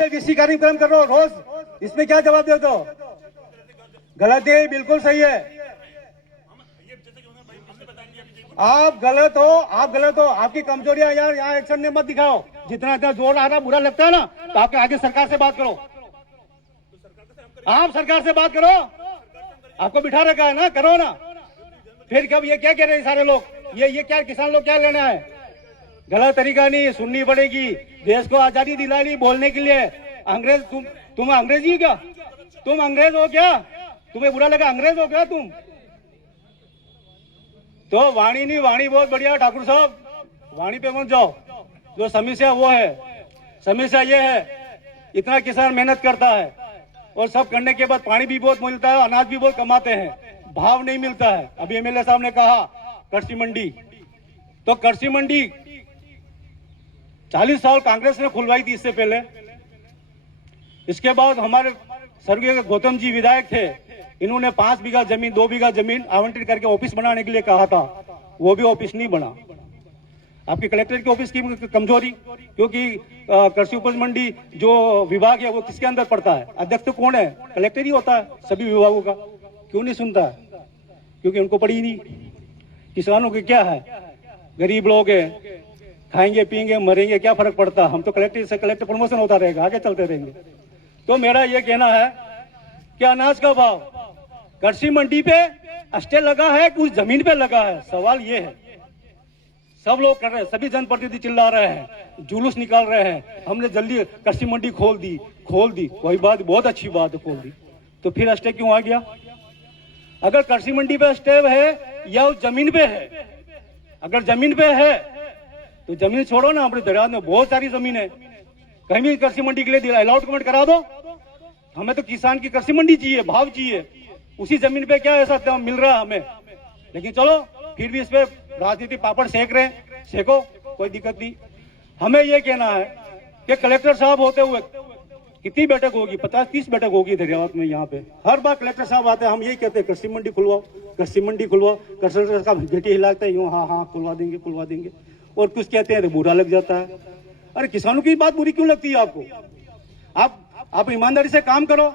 किसी कार्यक्रम कर रहे हो रोज, इसमें क्या जवाब दे दो? गलत है, बिल्कुल सही है। आप गलत हो, आप गलत हो। आपकी कमजोरियां यार यहाँ एक्शन में मत दिखाओ। जितना इतना जोर आ रहा बुरा लगता है ना, तो आपके आगे सरकार से बात करो। आप सरकार से बात करो, आपको बिठा रखा है ना, करो ना। फिर कब ये क्या कह रहे हैं सारे लोग, ये क्या किसान लोग क्या लेना है? गलत तरीका नहीं, सुननी पड़ेगी। देश को आजादी दिलानी बोलने के लिए अंग्रेज, तुम अंग्रेजी क्या? तुम अंग्रेज हो क्या? तुम्हें बुरा लगा अंग्रेज हो क्या तुम? तो वाणी नहीं, वाणी बहुत बढ़िया ठाकुर साहब, वाणी पे मत जाओ। जो समस्या वो है, समस्या ये है, इतना किसान मेहनत करता है और सब करने के बाद पानी भी बहुत मिलता है, अनाज भी बहुत कमाते हैं, भाव नहीं मिलता है। अभी एमएलए साहब ने कहा कृषि मंडी, तो कृषि मंडी 40 साल कांग्रेस ने खुलवाई थी इससे पहले। इसके बाद हमारे स्वर्गीय गौतम जी विधायक थे, इन्होंने 5 बीघा जमीन 2 बीघा जमीन आवंटित करके ऑफिस बनाने के लिए कहा था, वो भी ऑफिस नहीं बना। आपके कलेक्टर के ऑफिस की कमजोरी, क्योंकि कृषि उपज मंडी जो विभाग है वो किसके अंदर पड़ता है? अध्यक्ष तो कौन है? कलेक्टर ही होता है सभी विभागों का। क्यों नहीं सुनता है? क्योंकि उनको पड़ी नहीं। किसानों के क्या है, गरीब लोग हैं, खाएंगे पिएंगे मरेंगे, क्या फर्क पड़ता? हम तो कलेक्टर से कलेक्टर प्रमोशन होता रहेगा, आगे चलते रहेंगे। तो मेरा ये कहना है कि अनाज का भाव कृषि मंडी पे स्टे लगा है, कुछ जमीन पे लगा है? सवाल ये है। सब लोग कर रहे हैं, सभी जनप्रतिनिधि चिल्ला रहे हैं, जुलूस निकाल रहे हैं, हमने जल्दी कृषि मंडी खोल दी। कोई बात, बहुत अच्छी बात है, खोल दी, तो फिर स्टे क्यों आ गया? अगर कृषि मंडी पे स्टे है या उस जमीन पे है, अगर जमीन पे है तो जमीन छोड़ो ना। हमारे दरिया में बहुत सारी जमीन है, कहीं भी कृषि मंडी के लिए अलॉटमेंट करा दो। हमें तो किसान की कृषि मंडी चाहिए, भाव चाहिए। उसी जमीन पे क्या ऐसा मिल रहा है हमें? लेकिन चलो फिर भी इस पे राजनीति पापड़ सेक रहे हैं, सेको, कोई दिक्कत नहीं। हमें यह कहना है कि कलेक्टर साहब होते हुए कितनी बैठक होगी? 50-30 बैठक होगी दरियावत में। यहाँ पे हर बार कलेक्टर साहब आते हैं, हम यही कहते हैं कृषि मंडी खुलवाओ, कृषि मंडी खुलवाओ। कलेक्टर साहब घटी हिलाते हैं यूँ, हाँ खुलवा देंगे। और कुछ कहते हैं तो बुरा लग जाता है। अरे किसानों की बात बुरी क्यों लगती है आपको? आप ईमानदारी से काम करो,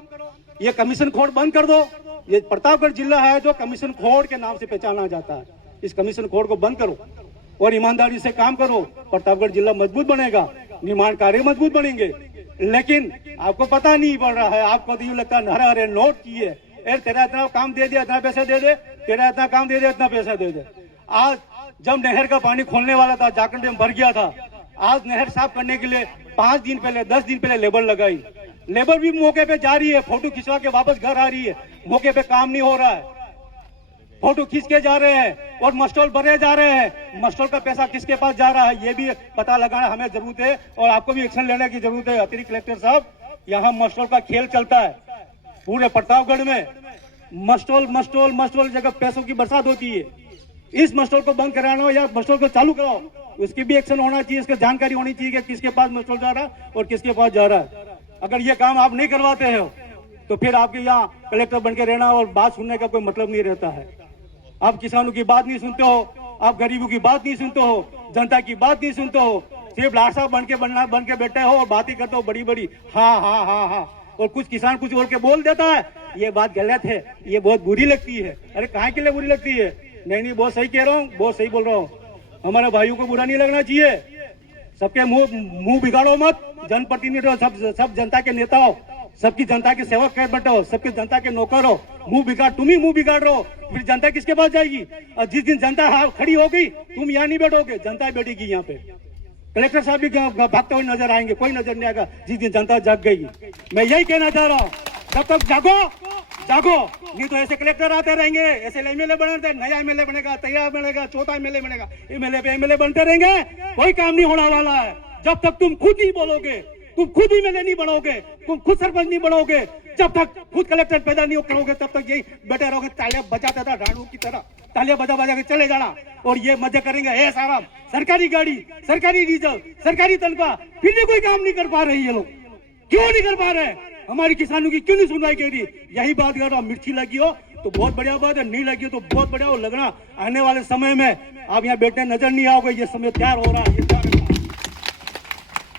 ये कमीशन खोड़ बंद कर दो। ये प्रतापगढ़ जिला है जो कमीशन खोड़ के नाम से पहचाना जाता है, इस कमीशन खोड़ को बंद करो और ईमानदारी से काम करो। प्रतापगढ़ जिला मजबूत बनेगा, निर्माण कार्य मजबूत बनेंगे। लेकिन आपको पता नहीं पड़ रहा है, आपको तो यूं लगता है हरे नोट किए, तेरा इतना काम दे दिया इतना पैसा दे दे, तेरा इतना काम दे दिया इतना पैसा दे दे। आज जब नहर का पानी खोलने वाला था, जाखंड में भर गया था, आज नहर साफ करने के लिए 5 दिन पहले 10 दिन पहले लेबर लगाई। लेबर भी मौके पे जा रही है, फोटो खिंचवा के वापस घर आ रही है, मौके पे काम नहीं हो रहा है, फोटो खींच के जा रहे हैं और मस्टॉल भरे जा रहे हैं। मस्टॉल का पैसा किसके पास जा रहा है ये भी पता लगाना हमें जरूरत है और आपको भी एक्शन लेने की जरूरत है। अतिरिक्त कलेक्टर साहब, यहाँ मस्टॉल का खेल चलता है पूरे प्रतापगढ़ में। मस्टॉल जगह पैसों की बरसात होती है। इस मस्टॉल को बंद कराना या मस्टॉल को चालू कराओ, उसकी भी एक्शन होना चाहिए, इसकी जानकारी होनी चाहिए कि किसके पास मस्टॉल जा रहा है और किसके पास जा रहा है। अगर ये काम आप नहीं करवाते हो तो फिर आपके यहाँ कलेक्टर बन के रहना और बात सुनने का कोई मतलब नहीं रहता है। आप किसानों की बात नहीं सुनते हो, आप गरीबों की बात नहीं सुनते हो, जनता की बात नहीं सुनते हो, सिर्फ लाशा बन के बैठे हो और बातें करते हो बड़ी हाँ। और कुछ किसान कुछ बोल के बोल देता है, ये बात गलत है, ये बहुत बुरी लगती है। अरे कहाँ के लिए बुरी लगती है? नहीं, बहुत सही कह रहा हूँ, बहुत सही बोल रहा हूँ। हमारे भाइयों को बुरा नहीं लगना चाहिए। सबके मुंह बिगाड़ो मत। जनप्रतिनिधि हो, सब जनता के नेता हो, सबकी जनता के सेवक कर बैठो, सबकी जनता के नौकर हो। तुम ही मुंह बिगाड़ रहे हो, फिर जनता किसके पास जाएगी? और जिस दिन जनता खड़ी हो गई, तुम यहाँ नहीं बैठोगे, जनता बैठेगी यहाँ पे। कलेक्टर साहब भी भागते हुए नजर आएंगे, कोई नजर नहीं आएगा जिस दिन जनता जाग गई। मैं यही कहना चाह रहा हूँ, जब तक जागो, नहीं तो ऐसे कलेक्टर आते रहेंगे, ऐसे एमएलए बनते, नया एमएलए बनेगा, तैयार बनेगा, चौथा एमएलए बनेगा, एमएलए पे एमएलए बनते रहेंगे, कोई काम नहीं होने वाला है। जब तक तुम खुद नहीं बोलोगे, तुम खुद एमएलए नहीं बनोगे, तुम खुद सरपंच नहीं बनोगे, जब तक खुद कलेक्टर पैदा नहीं करोगे, तब तक यही बैठे रहोगे, तालियां बजाते था राणू की तरह, तालियां बजा के चले जाना और ये मजे करेंगे ऐस आराम। सरकारी गाड़ी, सरकारी डीजल, सरकारी तनख्वाह, फिर भी कोई काम नहीं कर पा रहे ये लोग। क्यों नहीं कर पा रहे? हमारी किसानों की क्यों नहीं सुनवाई कर रही? यही बात कर रहा हूं। मिर्ची लगी हो तो बहुत बढ़िया बात है, नहीं लगी हो तो बहुत बढ़िया हो। लगना आने वाले समय में आप यहाँ बैठने नजर नहीं आओगे, ये समय तैयार हो रहा है।